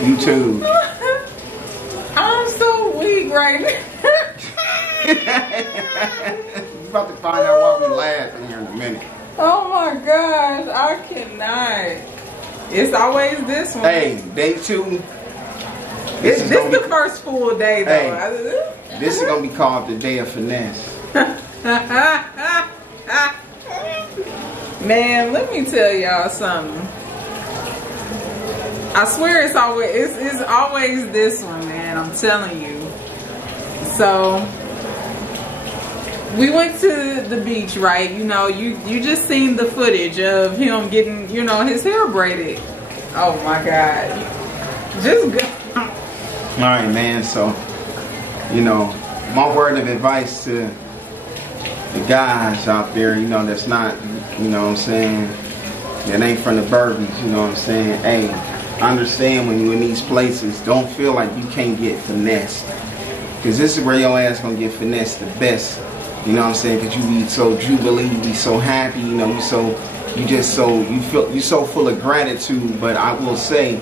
YouTube. I'm so weak right now. You're about to find out why we laughing here in a minute. Oh my gosh, I cannot. It's always this one. Hey, day 2. This is the first full day though. Hey, this is gonna be called the day of finesse. Man, let me tell y'all something. I swear it's always this one, man. I'm telling you. So we went to the beach, right? You know, you just seen the footage of him getting, you know, his hair braided. Oh my God. Just go. All right, man. So, you know, my word of advice to the guys out there, you know, that's not, you know what I'm saying, that ain't from the Burbies, you know what I'm saying. Hey, I understand when you in these places, don't feel like you can't get finessed. Because this is where your ass gonna get finessed the best. You know what I'm saying? Because you be so jubilee, you be so happy, you know, you so full of gratitude. But I will say,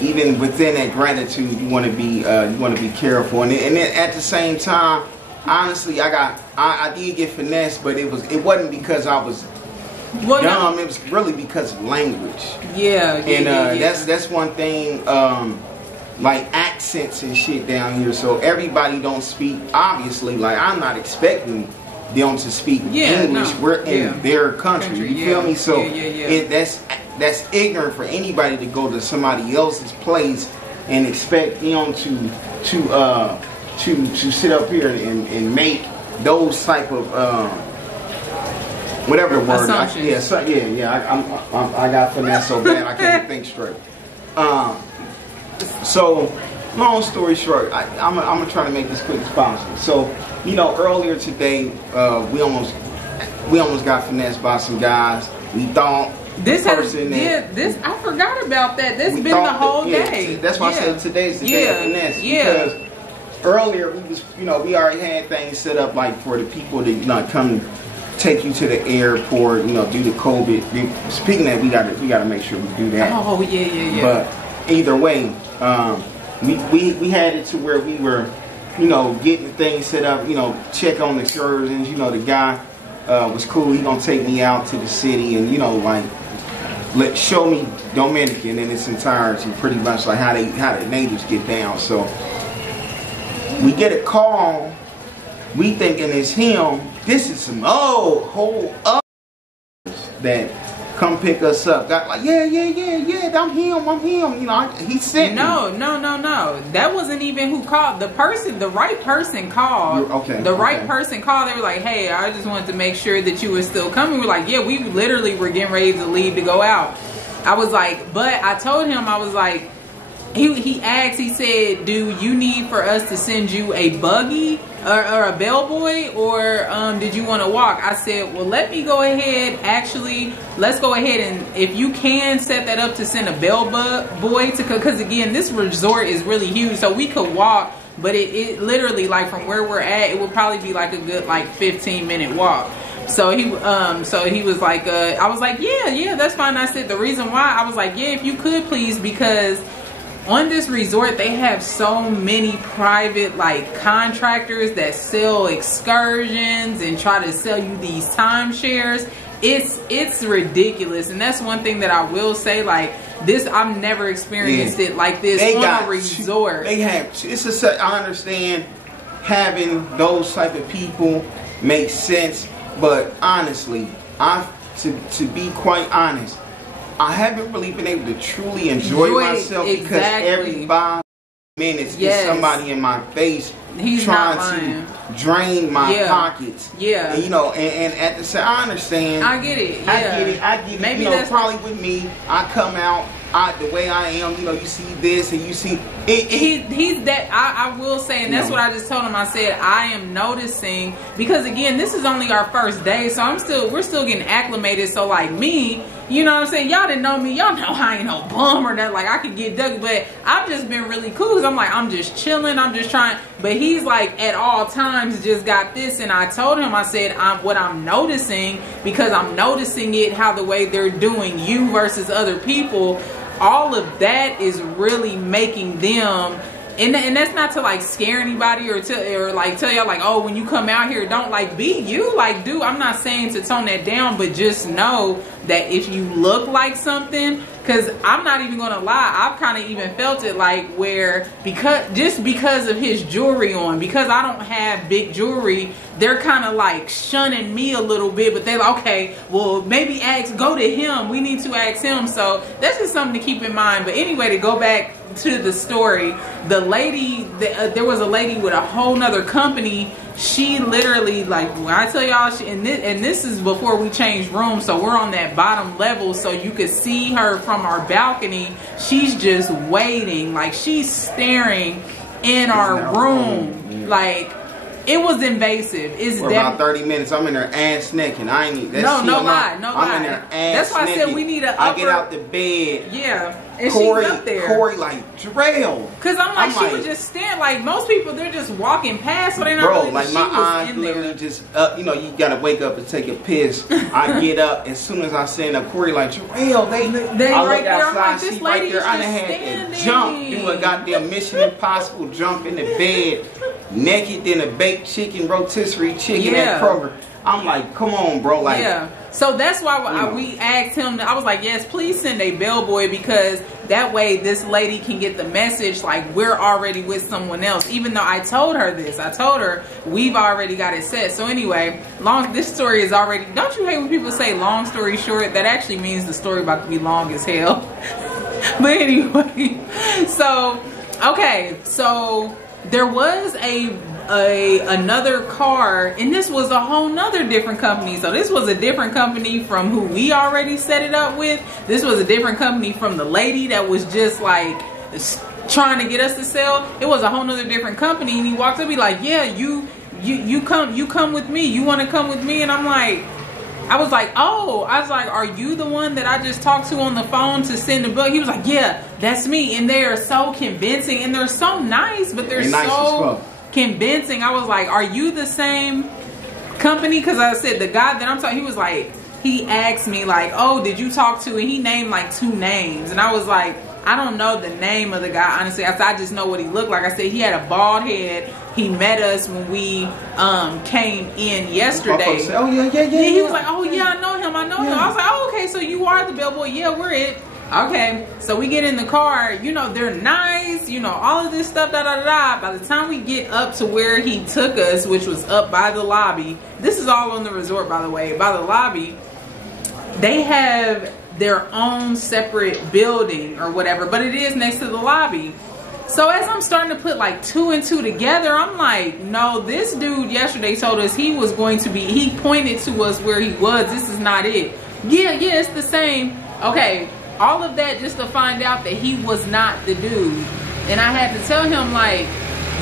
even within that gratitude, you want to be careful. And then at the same time, honestly, I did get finessed, but it wasn't because I was dumb. It was really because of language. Yeah. And that's one thing. Like accents and shit down here, so everybody don't speak. Obviously, like I'm not expecting them to speak English. No. We're in their country. You feel me? So that's ignorant for anybody to go to somebody else's place and expect them to sit up here and make those type of whatever the word. I got finesse so bad I can't think straight. So, long story short, I'm gonna try to make this quick as possible. So, you know, earlier today, we almost got finessed by some guys. We thought I forgot about that. This been the whole day. That's why I said today's the day of finesse. Because earlier we already had things set up like for the people to come take you to the airport. You know, due to COVID. Speaking of that, we gotta make sure we do that. Oh yeah. But either way, we had it to where we were, you know, getting things set up, you know, check on the excursions. You know, the guy was cool. He gonna take me out to the city and, you know, like show me Dominican in its entirety, pretty much like how the natives get down. So we get a call. We thinking it's him. This is some whole others that come pick us up. Got like, yeah, I'm him. You know, he sent me. No. That wasn't even who called. The right person called. The right person called. They were like, hey, I just wanted to make sure that you were still coming. We're like, yeah, we literally were getting ready to leave to go out. I was like, but I told him, I was like, he asked, he said, do you need for us to send you a buggy or a bellboy, or did you want to walk? I said, well, let me go ahead. Actually, let's go ahead and if you can set that up to send a bellboy to, because again, this resort is really huge, so we could walk, but it literally, like from where we're at, it would probably be like a good 15-minute walk. So he was like, I was like, yeah, that's fine. I said the reason why, I was like, yeah, if you could please, because on this resort they have so many private contractors that sell excursions and try to sell you these timeshares. It's ridiculous, and that's one thing that I will say, like this, I've never experienced it like this on a resort. I understand having those type of people makes sense, but honestly, to be quite honest, I haven't really been able to truly enjoy myself because every 5 minutes is somebody in my face trying to drain my pockets. Yeah. And, you know, and at the same, I understand. I get it. Yeah. I get it. Maybe you know, probably with me, I come out the way I am. You know, you see this and you see, He's that. I will say, and that's what I just told him. I said I am noticing, because again, this is only our first day, so we're still getting acclimated. So like me, you know what I'm saying? Y'all didn't know me. Y'all know I ain't no bum or nothing. Like I could get dug, but I've just been really cool because I'm like, I'm just chilling. I'm just trying. But he's like at all times just got this, and I told him, I said, what I'm noticing, because I'm noticing it, how the way they're doing you versus other people. All of that is really making them, and that's not to like scare anybody or like tell y'all like, oh, when you come out here, don't like be you, like do. I'm not saying to tone that down, but just know that if you look like something, because I'm not even gonna lie, I've kind of even felt it like where because of his jewelry on, because I don't have big jewelry, they're kind of like shunning me a little bit, but they're like, okay, well maybe go to him, we need to ask him. So that's just something to keep in mind. But anyway, to go back to the story, the lady, there was a lady with a whole nother company. She literally, like when I tell y'all, and this is before we changed rooms, so we're on that bottom level, so you could see her from our balcony. She's just waiting, like she's staring in our room. Like it was invasive. It's about 30 minutes. I'm in there ass naked. I ain't need that. No lie. I'm in there ass That's why naked. I said we need I get out the bed. Yeah. And Corey, she's up there. Corey like, Drell. Cause I'm like, she was just staring. Like most people, they're just walking past, so they're not really. Like my eyes literally just up. You know, you gotta wake up and take a piss. I get up as soon as I stand up. Corey like, Drell, they I look right there. outside. I'm like, this she lady right there. I had to jump, do a goddamn Mission Impossible jump in the bed, naked, then a baked chicken, rotisserie chicken at Kroger. I'm like, come on, bro. Like, yeah. So that's why we asked him. I was like, yes, please send a bellboy, because that way this lady can get the message like we're already with someone else. Even though I told her this, I told her we've already got it set. So anyway, this story is already. Don't you hate when people say long story short? That actually means the story about to be long as hell. But anyway, so okay, so there was another car, and this was a whole nother different company. So this was a different company from who we already set it up with. This was a different company from the lady that was just like trying to get us to sell. It was a whole nother different company, and he walked up, he like, yeah, you come with me, you want to come with me? And I'm like, I was like, are you the one that I just talked to on the phone to send the book? He was like, yeah, that's me. And they are so convincing, and they're so nice, but they're so convincing. I was like, are you the same company? Because I said the guy that I'm talking, he was like, he asked me like, oh, did you talk to, and he named like 2 names, and I was like, I don't know the name of the guy, honestly. I just know what he looked like. I said he had a bald head. He met us when we came in yesterday. Oh yeah. He was like, oh yeah, I know him. I was like, oh, okay, so you are the bellboy. Yeah, we're it. Okay, so we get in the car, you know, they're nice, you know, all of this stuff, By the time we get up to where he took us, which was up by the lobby, this is all on the resort, by the way, by the lobby, they have their own separate building or whatever, but it is next to the lobby. So as I'm starting to put like 2 and 2 together, I'm like, no, this dude yesterday told us he was going to be, he pointed to us where he was. This is not it. Yeah, it's the same. Okay. All of that just to find out that he was not the dude. And I had to tell him, like,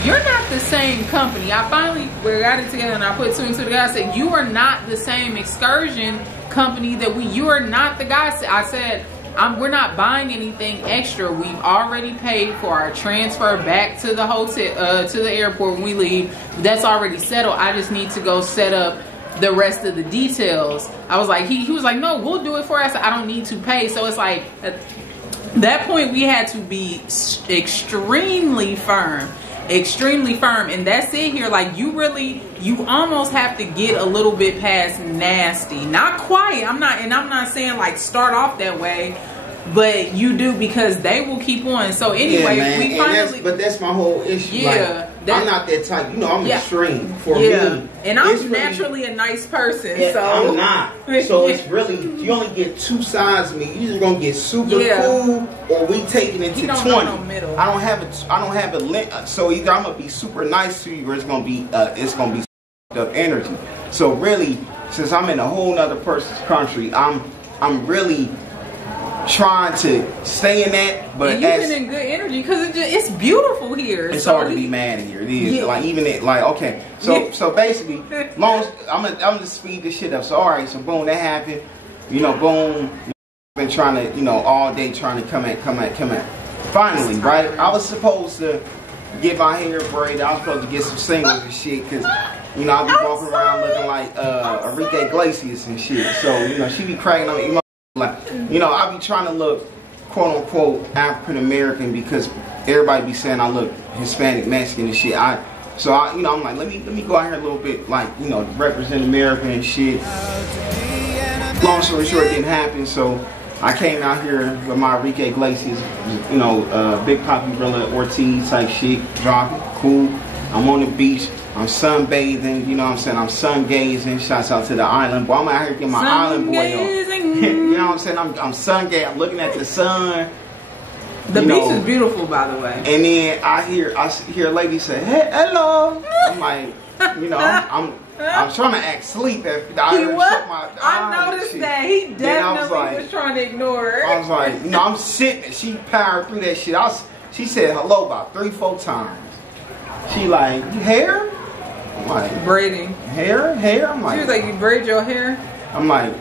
you're not the same company. I finally got it together and I put 2 and 2 together. I said, you are not the same excursion company that you are not the guy. I said, we're not buying anything extra. We've already paid for our transfer back to the hotel, to the airport when we leave. That's already settled. I just need to go set up the rest of the details. I was like, he was like, no, we'll do it for us. I don't need to pay. So it's like, at that point we had to be extremely firm. And that's it here. Like you almost have to get a little bit past nasty. Not quite. I'm not saying like start off that way, but you do, because they will keep on. So anyway, we finally. But that's my whole issue. Yeah. Like, I'm not that type. You know, I'm extreme for me. And I'm naturally a nice person. Yeah, so I'm not. So it's really, you only get 2 sides of me. You're either gonna get super cool, or we taking it to 20. No middle. I don't have a limit. So either I'm gonna be super nice to you, or it's gonna be up energy. So really, since I'm in a whole nother person's country, I'm really trying to stay in that, but and you've been in good energy because it's beautiful here. It's hard to be mad in here. It is like even it like okay. So basically, long I'm just speed this shit up. So all right, so boom, that happened. You know, boom. Been trying to all day trying to come at. Finally, right? I was supposed to get my hair braided. I was supposed to get some singles and shit because I be walking around looking like Enrique Iglesias and shit. So she be cracking on me. Like, I be trying to look, quote unquote, African American because everybody be saying I look Hispanic, Mexican and shit. I'm like, let me go out here a little bit, like, represent America and shit. Long story short, it didn't happen. So I came out here with my Enrique Iglesias, Big Poppy Rilla Ortiz type shit, dropping, cool. I'm on the beach. I'm sunbathing, I'm saying? I'm sun gazing. Shouts out to the island boy. I'm out here getting my island boy on. You know what I'm saying? I'm sun gazing. I'm looking at the sun. The beach is beautiful, by the way. And then I hear a lady say, "Hey, hello." I'm like, I'm trying to act sleep. I noticed that. He definitely was trying to ignore her. I was like, I'm sitting. She powered through that shit. She said hello about 3-4 times. She like, hair? I'm like, braiding. Hair? I'm like, she was like, you braid your hair? I'm like,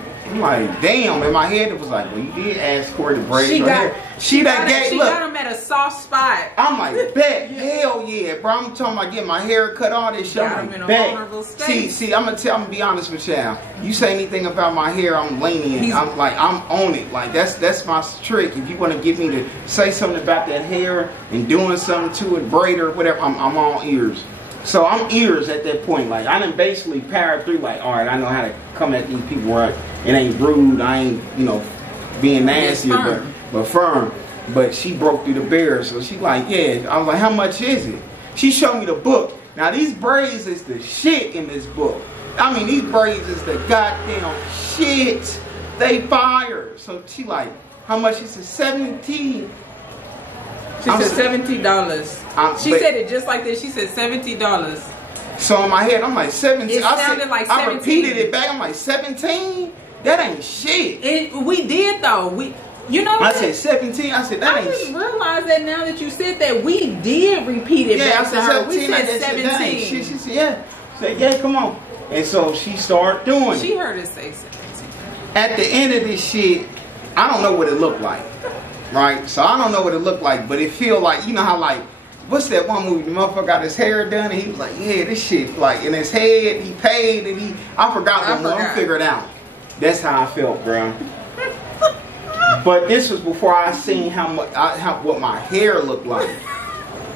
damn. In my head, it was like, well, you did ask Corey to braid your hair. She got him at a soft spot. I'm like, bet, hell yeah, bro. I'm talking about getting my hair cut, all this shit. Got him in a vulnerable state. See, I'm gonna be honest with y'all. You say anything about my hair, I'm lenient. I'm on it. Like that's my trick. If you want to get me to say something about that hair and doing something to it, braid or whatever, I'm all ears. So I'm ears at that point. Like I done basically powered through. Like, all right, I know how to come at these people where it ain't rude. I ain't being nasty, but firm. But she broke through the barrier, so she like, yeah. I was like, how much is it? She showed me the book. Now these braids is the shit in this book. I mean, these braids is the goddamn shit. They fire. So she like, how much? She said $17. She said $70. She said it just like this. She said $70. So in my head, I'm like 17. It sounded like 17. I repeated it back. I'm like 17. That ain't shit. We did though. I said 17. I said that ain't shit. I just realized that now that you said that we did repeat it back to her. We said 17. She said yeah. She said yeah. Come on. And so she started doing it. She heard us say 17. At the end of this shit, I don't know what it looked like. Right? So I don't know what it looked like, but it feel like, how like, what's that one movie? The motherfucker got his hair done and he was like, yeah, this shit, like in his head, he paid and I forgot what I'm gonna figure it out. That's how I felt, bro. But this was before I seen what my hair looked like.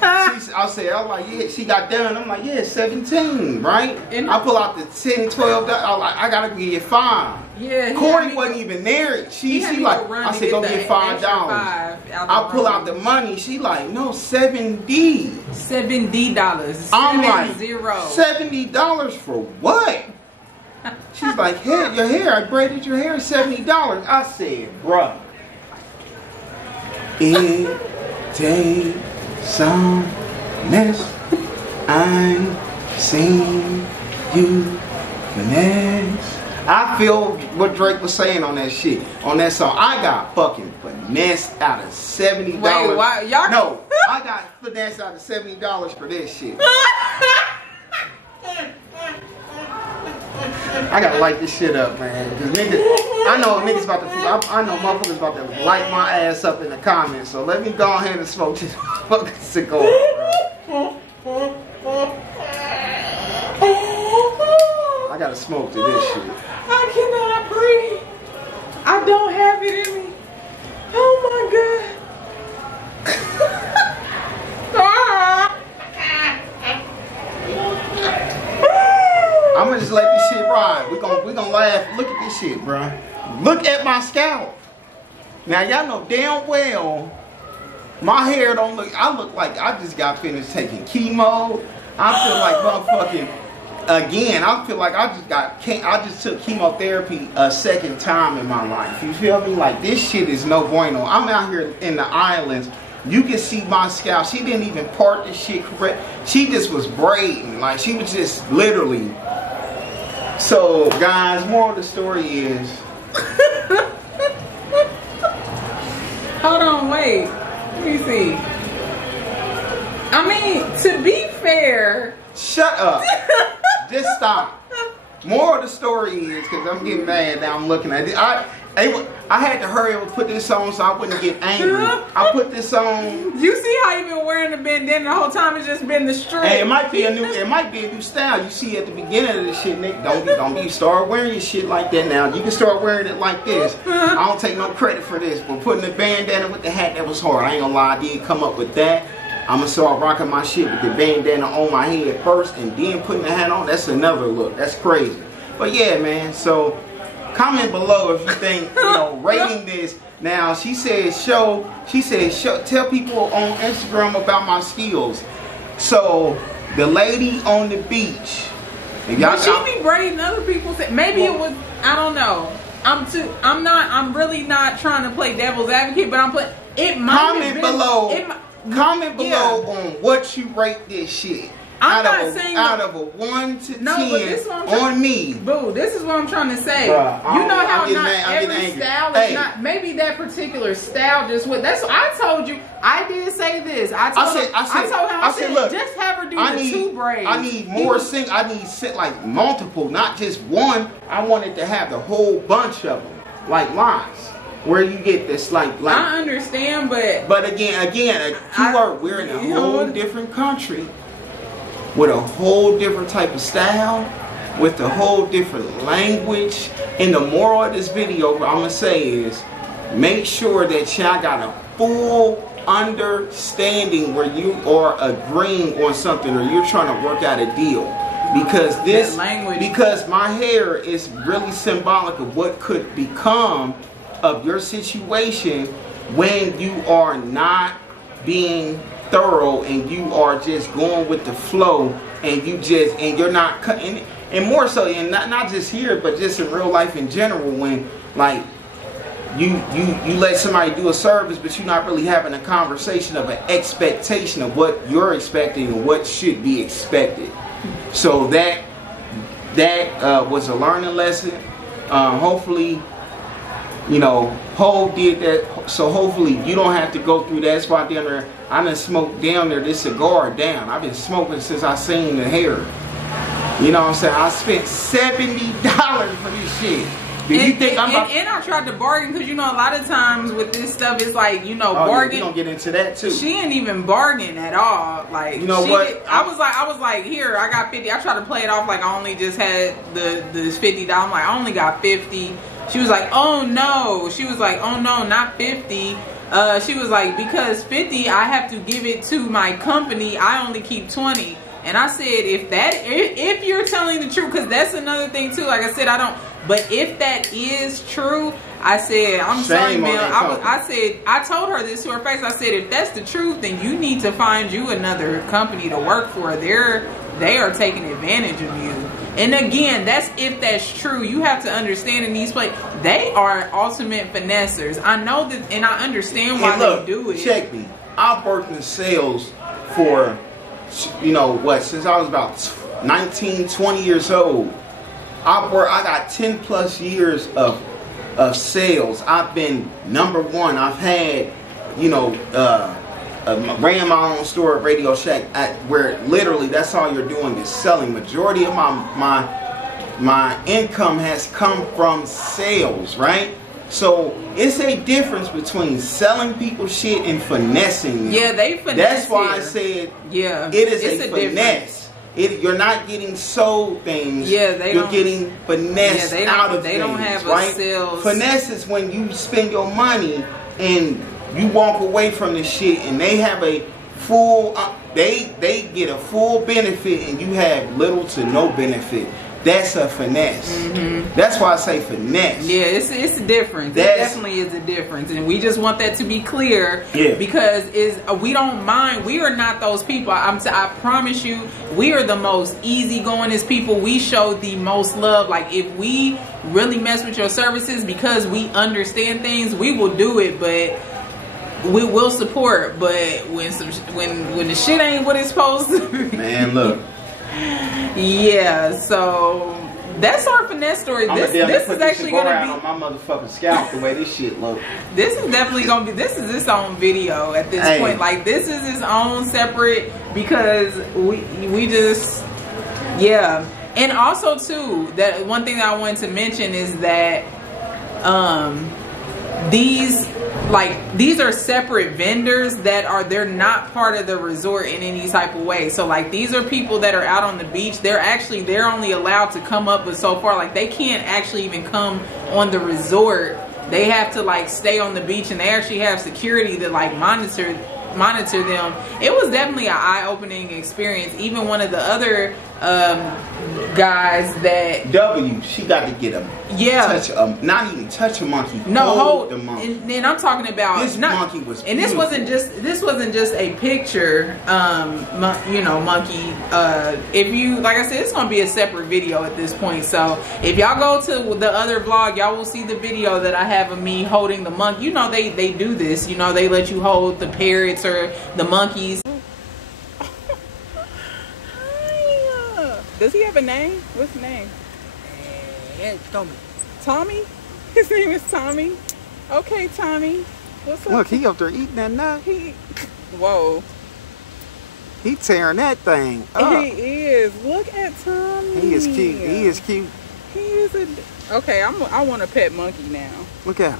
I was like, yeah, she got done. I'm like, yeah, 17, right? I pull out the 10, 12. I was like, I gotta give you 5. Yeah. Corey wasn't even there. She like, I said, go get $5. I pull out the money. She like, no, $70. $70. I'm like, $70 for what? She's like, hey, your hair, I braided your hair, $70. I said, bruh, it takes some mess. I seen you finesse. I feel what Drake was saying on that shit, on that song. I got fucking finessed out of $70. Wait, why? Y'all? No, I got finessed out of $70 for this shit. I gotta light this shit up, man. Cause niggas, I know niggas about to, I know motherfuckers about to light my ass up in the comments. So let me go ahead and smoke this fucking cigar, bro. I gotta smoke to this shit. I cannot breathe. I don't have it in me. Oh my god. I'm gonna just let this shit ride. We gonna laugh. Look at this shit, bro. Look at my scalp. Now y'all know damn well my hair don't look. I look like I just got finished taking chemo. I feel like motherfucking. Again, I feel like I just took chemotherapy a second time in my life. You feel me? Like this shit is no bueno. I'm out here in the islands. You can see my scalp. She didn't even part this shit correct. She just was braiding. Like she was just literally. So guys, moral of the story is Hold on, wait. Let me see. I mean, to be fair. Shut up. Just stop. More of the story is, because I'm getting mad now I'm looking at it. I had to hurry up and put this on so I wouldn't get angry. I put this on. You see how you've been wearing the bandana the whole time? It's just been the strip. Hey, it might be a new style. You see at the beginning of this shit, Nick. Don't be start wearing your shit like that now. You can start wearing it like this. I don't take no credit for this, but putting the bandana with the hat, that was hard. I ain't gonna lie, I did come up with that. I'm gonna start rocking my shit with the bandana on my head first and then putting the hat on. That's another look. That's crazy. But yeah, man, so comment below if you think, rating this. Now, she said tell people on Instagram about my skills. So, the lady on the beach. But she be braiding other people's, maybe it was, I don't know. I'm really not trying to play devil's advocate, but it might comment below. Comment below on what you rate this shit. I'm not saying out of a 1 to 10 on me. Boo, this is what I'm trying to say. Bruh, you know how not every style is not. Maybe that particular style just would. That's what I told you. I did say this. I said, look, just have her do the 2 braids. I need more I need like multiple, not just one. I wanted to have the whole bunch of them, like lines. Where you get this like I understand, but again, we're in a whole different country with a whole different type of style, with a whole different language. And the moral of this video, what I'm gonna say is, make sure that y'all got a full understanding where you are agreeing on something or you're trying to work out a deal. Because my hair is really symbolic of what could become of your situation when you are not being thorough and you are just going with the flow and you're not cutting, and more so, and not just here but just in real life in general, when like you let somebody do a service but you're not really having a conversation of an expectation of what you're expecting and what should be expected. So that was a learning lesson. Hopefully Ho did that, so hopefully you don't have to go through that. That's why down there, I done smoked down there this cigar down. I've been smoking since I seen the hair. You know what I'm saying? I spent $70 for this shit. And I tried to bargain because a lot of times with this stuff it's like bargain. Yeah, we gonna get into that too. She ain't even bargain at all. Like what? I was like, here I got 50. I tried to play it off like I only just had the $50. I'm like, I only got 50. She was like, oh no. She was like, oh no, not 50. She was like, because 50, I have to give it to my company. I only keep 20. And I said, if you're telling the truth, because that's another thing too. Like I said, I don't. But if that is true, I said, I'm sorry, man. I told her this to her face. I said, if that's the truth, then you need to find you another company to work for. They are taking advantage of you. And again, if that's true, you have to understand in these places, they are ultimate finessers. I know that, and I understand why they do it. Check me. I've worked in sales for, since I was about 19, 20 years old. I got 10 plus years of sales. I've been number one. I've had, ran my own store at Radio Shack, where literally that's all you're doing is selling. Majority of my income has come from sales, right? So it's a difference between selling people shit and finessing them. Yeah, they finesse. That's why I said it is a finesse. You're not getting sold things. Yeah, you're getting finesse out of things. They don't have a sales. Finesse is when you spend your money and you walk away from the shit, and they have a full. They get a full benefit, and you have little to no benefit. That's a finesse. Mm-hmm. That's why I say finesse. Yeah, it's a difference. It definitely is a difference, and we just want that to be clear. Yeah. Because we don't mind. We are not those people. I promise you, we are the most easygoingest people. We show the most love. Like, if we really mess with your services because we understand things, we will do it. But we will support. But when the shit ain't what it's supposed to be, man, look. Yeah, so That's our finesse story. This is actually gonna be on my motherfucking scalp the way this shit look. This is definitely gonna be. This is its own video at this point. Like this is its own separate because we just And also too, that one thing that I wanted to mention is that these are separate vendors that they're not part of the resort in any type of way. So like these are people that are out on the beach. They're only allowed to come up, but so far like they can't actually even come on the resort. They have to like stay on the beach, and they actually have security that like monitor them. It was definitely an eye-opening experience. Even one of the other guys that she got to get him. Not even touch a monkey. No, hold the monkey. And I'm talking about this monkey was. And this wasn't just a picture, monkey. If you like I said, it's gonna be a separate video at this point. So if y'all go to the other vlog, y'all will see the video that I have of me holding the monkey. You know they do this. You know they let you hold the parrots or the monkeys. Does he have a name? What's his name? Tommy. Tommy? His name is Tommy? Okay, Tommy. What's up? Look, he up there eating that nut. Whoa. He tearing that thing up. He is. Look at Tommy. He is cute. He is cute. He is okay, I want a pet monkey now. Look at him.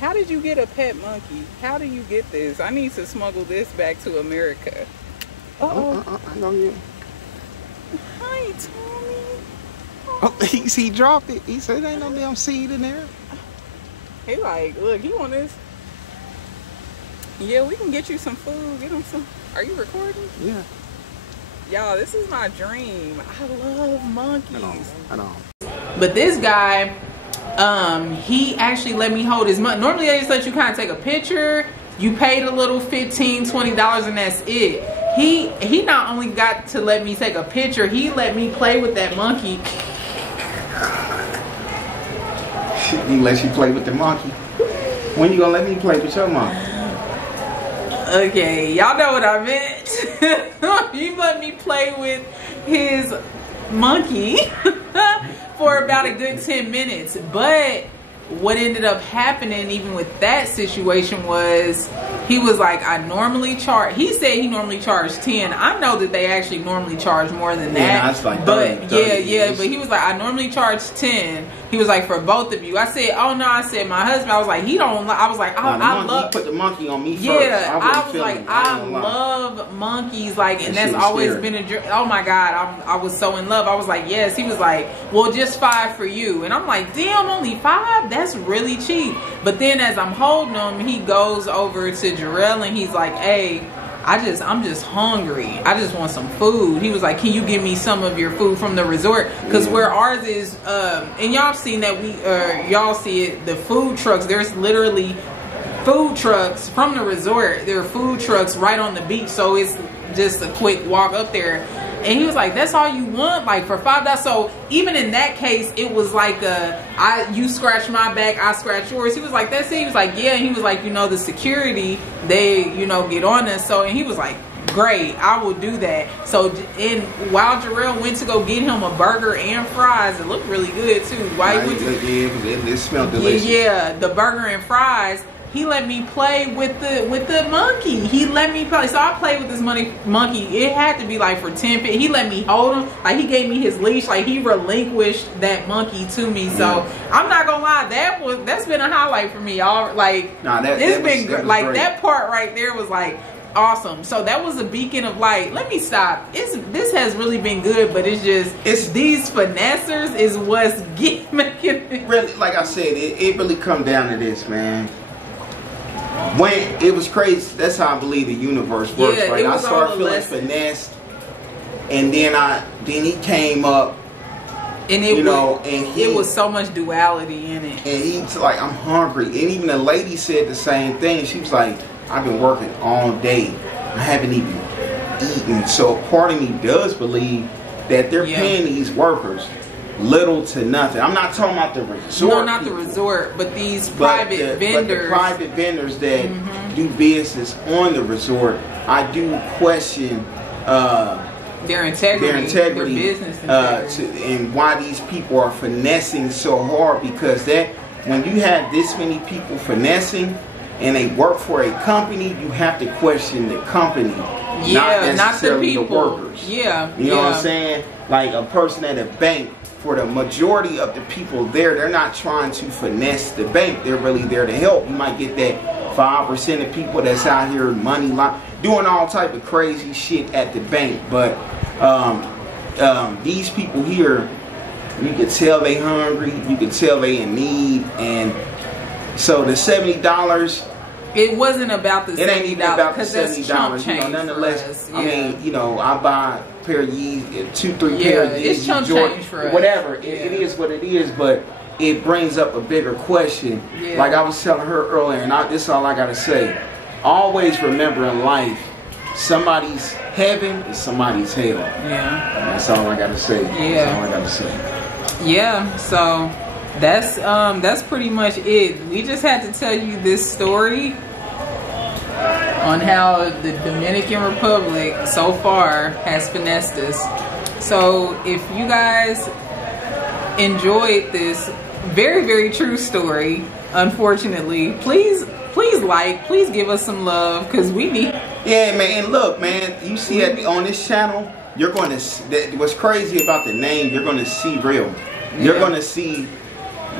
How did you get a pet monkey? How do you get this? I need to smuggle this back to America. Hi, Tommy. Oh, he dropped it. He said, "Ain't no damn seed in there." He like, look, he want this. Yeah, we can get you some food. Get him some. Are you recording? Yeah. Y'all, this is my dream. I love monkeys. I know. But this guy, he actually let me hold his monkey. Normally, they just let you kind of take a picture. You paid a little $15, $20, and that's it. He not only got to let me take a picture, he let me play with that monkey. He let you play with the monkey? When you gonna let me play with your monkey? Okay, y'all know what I meant. He let me play with his monkey for about a good 10 minutes. But what ended up happening even with that situation was he was like, I normally charge, he said he normally charged 10. I know that they actually normally charge more than that. Yeah, that's like 30, but 30 yeah, but he was like, I normally charge 10. He was like, for both of you. I said, oh no, I said, my husband, I was like, he don't, I was like, I love. He put the monkey on me first. Yeah, I was like, I love monkeys, like, and that's always been a dream. Oh my God, I was so in love. I was like, yes. He was like, well, just 5 for you. And I'm like, damn, only 5? That's really cheap. But then as I'm holding him, he goes over to Jarrell and he's like, hey, I'm just hungry. I just want some food. He was like, can you give me some of your food from the resort? Because where ours is, and y'all seen that y'all see it, the food trucks, there's literally food trucks from the resort. There are food trucks right on the beach. So it's just a quick walk up there. And he was like, that's all you want? Like for $5? So even in that case, it was like you scratch my back, I scratch yours. He was like, that's it. He was like, yeah. And he was like, the security, they, get on us. So, and he was like, great, I will do that. So, and while Jarrell went to go get him a burger and fries, it looked really good too. It smelled delicious. Yeah, the burger and fries. He let me play with the monkey. He let me play. So I played with this monkey. It had to be like for 10 minutes. He let me hold him. Like he gave me his leash. Like he relinquished that monkey to me. So I'm not gonna lie, that's been a highlight for me, y'all. Like it's been great. That part right there was like awesome. So that was a beacon of light. Let me stop. This has really been good, but it's these finessers is what's making it. Really, like I said, it really come down to this, man. When it was crazy, that's how I believe the universe works, right? I started feeling finessed, and then he came up, and it was so much duality in it. And he's like, I'm hungry, and even the lady said the same thing. She was like, I've been working all day, I haven't even eaten. So part of me does believe that they're paying these workers little to nothing. I'm not talking about the resort. No, not people, the resort, but these private vendors. But the private vendors that do business on the resort, I do question their integrity, their business integrity. And why these people are finessing so hard, because that when you have this many people finessing and they work for a company, you have to question the company, not necessarily the workers. Yeah, you know what I'm saying? Like a person at a bank, for the majority of the people there, they're not trying to finesse the bank. They're really there to help. You might get that 5% of people that's out here money doing all type of crazy shit at the bank. But these people here, you can tell they hungry. You can tell they in need. And so the $70. It wasn't about the $70. It ain't even about the $70. You know, nonetheless, yeah. I mean, you know, I buy a pair of Yeezys, 2-3 pair of Yeezys. It's chump change for us. Whatever. It is what it is, but it brings up a bigger question. Yeah. Like I was telling her earlier, and this is all I gotta say. Always remember in life, somebody's heaven is somebody's hell. Yeah. And that's all I gotta say. Yeah. That's all I gotta say. Yeah. So that's pretty much it. We just had to tell you this story on how the Dominican Republic so far has finessed us. So if you guys enjoyed this very, very true story, unfortunately, please give us some love, because we need. Yeah, man. And look, man, you see on this channel, you're going to. What's crazy about the name? You're going to see real. You're going to see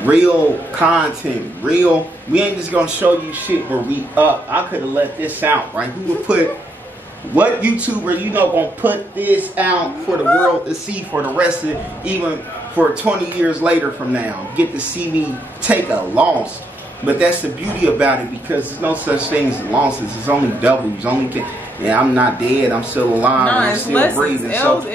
real content, real. We ain't just gonna show you shit where we up. I could have let this out, right? Who would put, what YouTuber, you know, gonna put this out for the world to see for the rest of, even for 20 years later from now, get to see me take a loss. But that's the beauty about it, because there's no such thing as losses. It's only W's. Yeah, I'm not dead. I'm still alive. I'm still lessons. Breathing. L's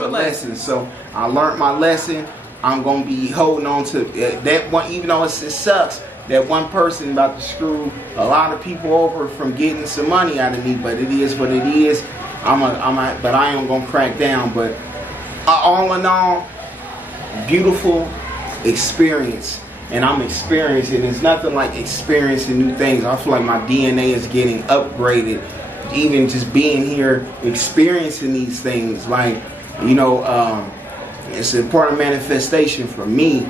are lessons. So I learned my lesson. I'm going to be holding on to that one, even though it sucks. That one person about to screw a lot of people over from getting some money out of me, but it is what it is. But I am going to crack down. But all in all, beautiful experience. And I'm experiencing. There's nothing like experiencing new things. I feel like my DNA is getting upgraded. Even just being here, experiencing these things. Like, you know, it's an important manifestation for me,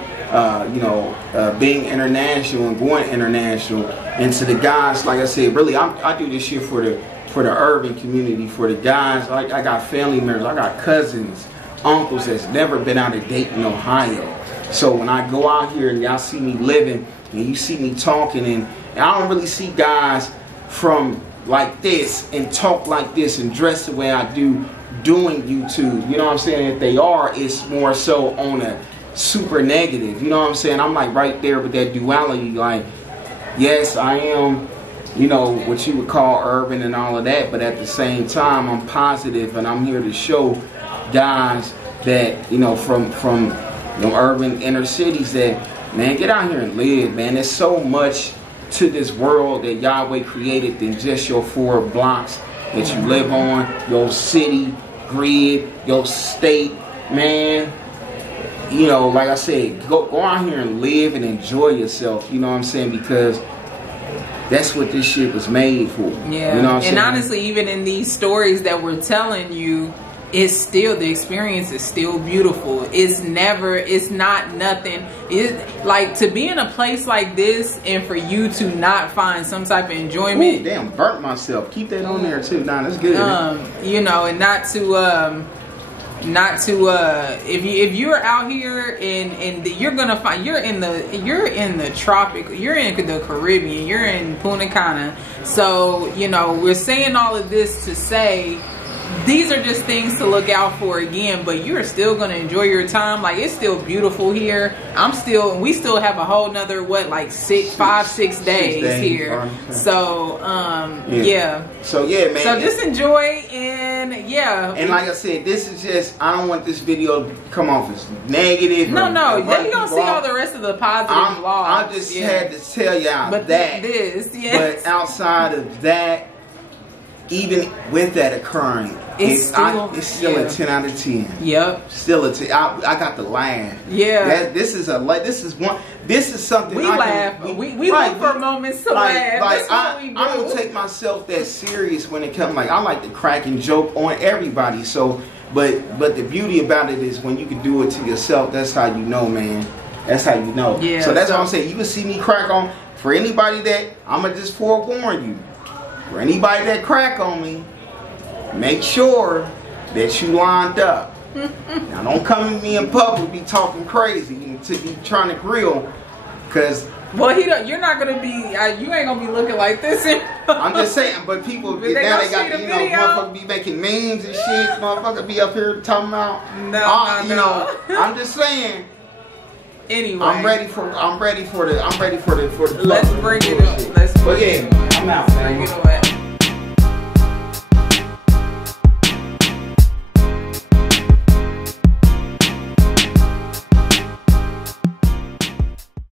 being international and going international. And to the guys, like I said, really, I do this shit for the urban community, for the guys. I got family members, I got cousins, uncles that's never been out of Dayton, Ohio. So when I go out here and y'all see me living and you see me talking, and I don't really see guys from like this and talk like this and dress the way I do doing YouTube. You know what I'm saying? If they are, it's more so on a super negative. You know what I'm saying? I'm like right there with that duality. Like, yes, I am, you know, what you would call urban and all of that, but at the same time, I'm positive, and I'm here to show guys that, you know, from urban inner cities that, man, get out here and live, man. There's so much to this world that Yahweh created than just your 4 blocks that you live on, your city, grid, your state, man. You know, like I said, go out here and live and enjoy yourself, you know what I'm saying? Because that's what this shit was made for. Yeah. You know what I'm saying? And honestly, even in these stories that we're telling you, it's still, the experience is still beautiful. It's not nothing. It's like, to be in a place like this and for you to not find some type of enjoyment. Ooh, damn, burnt myself. Keep that on there too. Nah, that's good. You know, and not to if you're out here and you're gonna find, you're in the tropic, you're in the Caribbean, you're in Punta Cana. So, you know, we're saying all of this to say, these are just things to look out for again, but you're still going to enjoy your time. Like, it's still beautiful here. We still have a whole nother, like 5-6 days here. So, yeah. So, yeah, man. So just enjoy, and yeah. And like I said, this is just, I don't want this video to come off as negative. No. Then you're going to see all the rest of the positive vlogs. I just had to tell y'all that. But outside of that, even with that occurring, it's still a 10 out of 10. Yep. Still a 10. I got to laugh. Yeah. This is something we laugh. We look for moments to laugh. I don't take myself that serious when it comes. Like I like to crack and joke on everybody. So, but the beauty about it is when you can do it to yourself. That's how you know, man. That's how you know. Yeah. So that's what I'm saying. You can see me crack on. For anybody that I'ma just forewarn you. For anybody that crack on me, make sure that you lined up. Now don't come to me in public, be talking crazy, to be trying to grill, cause you're not gonna be, you ain't gonna be looking like this. I'm just saying, but people now they got motherfuckers be making memes and shit. Motherfucker be up here talking about no. I'm just saying. Anyway, I'm ready for the. Let's bring it up. But yeah, I'm out, man. Bring it away.